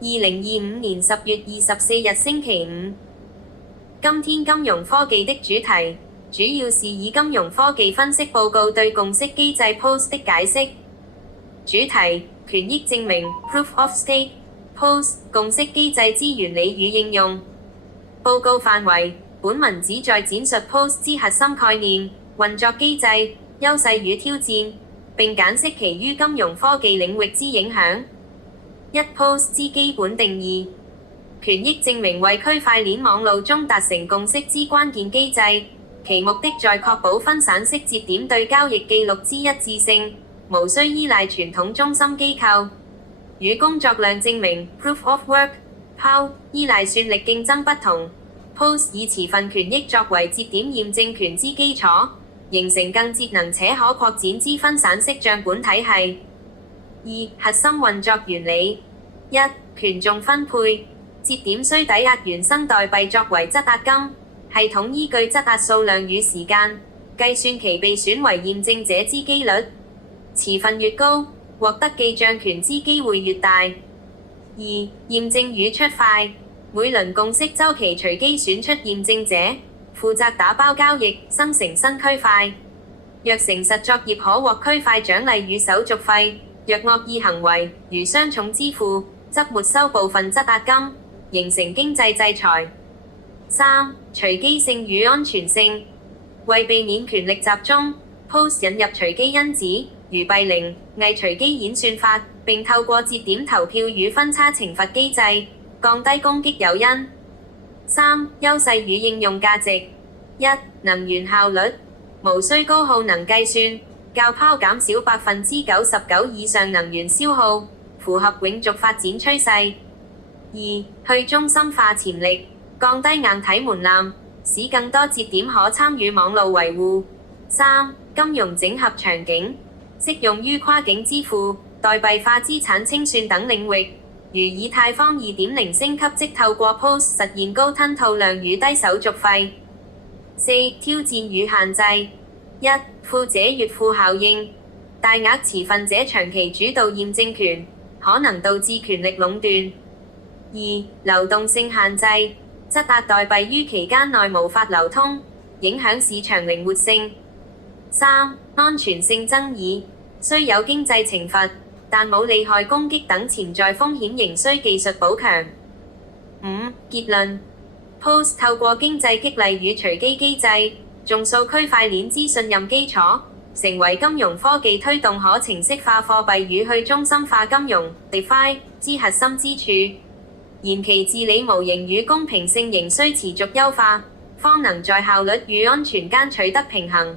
2025年10月24日星期五。今天金融科技的主題，主要是以金融科技分析報告對共識機制 POS 的解釋。主題：權益證明 Proof of Stake POS 共識機制之原理與應用。報告範圍：本文旨在展述 POS 之核心概念、運作機制、優勢與挑戰，並解釋其於金融科技領域之影響。POS 之基本定義：權益證明為區塊鏈網路中達成共識之關鍵機制，其目的在確保分散式節點對交易記錄之一致性，無需依賴傳統中心機構。與工作量證明 Proof of Work POW 依賴算力競爭不同，POS 以持份權益作為節點驗證權之基礎，形成更節能且可擴展之分散式帳本體系。核心運作原理：一、權重分配，節點需抵押原生代幣作為質押金，系統依據質押數量與時間，計算其被選為驗證者之機率，持份越高，獲得記帳權之機會越大。二、驗證與出塊，每輪共識週期隨機選出驗證者，負責打包交易，生成新區塊。若誠實作業可獲區塊獎勵與手續費，若惡意行為，如雙重支付，則沒收部分質押金，形成經濟制裁。三、隨機性與安全性，為避免權力集中 ，POS 引入隨機因子，如弊零、偽隨機演算法，並透過節點投票與分叉懲罰機制，降低攻擊誘因。三、優勢與應用價值：一、能源效率，無需高耗能計算，較拋減少99%以上能源消耗，符合永續發展趨勢。二、去中心化潛力，降低硬體門檻，使更多節點可參與網路維護。三、金融整合場景，適用於跨境支付、代幣化資產清算等領域，如以太坊2.0升級即透過 POS 實現高吞吐量與低手續費。四、挑戰與限制：一、富者越富效應，大額持份者長期主導驗證權，可能導致權力壟斷。二、流動性限制，質押代幣於期間內無法流通，影響市場靈活性。三、安全性爭議，雖有經濟懲罰，但冇利害攻擊等潛在風險，仍需技術補強。五、結論 ：POS 透過經濟激勵與隨機機制，重塑區塊鏈之信任基礎，成為金融科技推動可程式化貨幣與去中心化金融 DeFi 之核心之處。然其治理模型與公平性仍需持續優化，方能在效率與安全間取得平衡。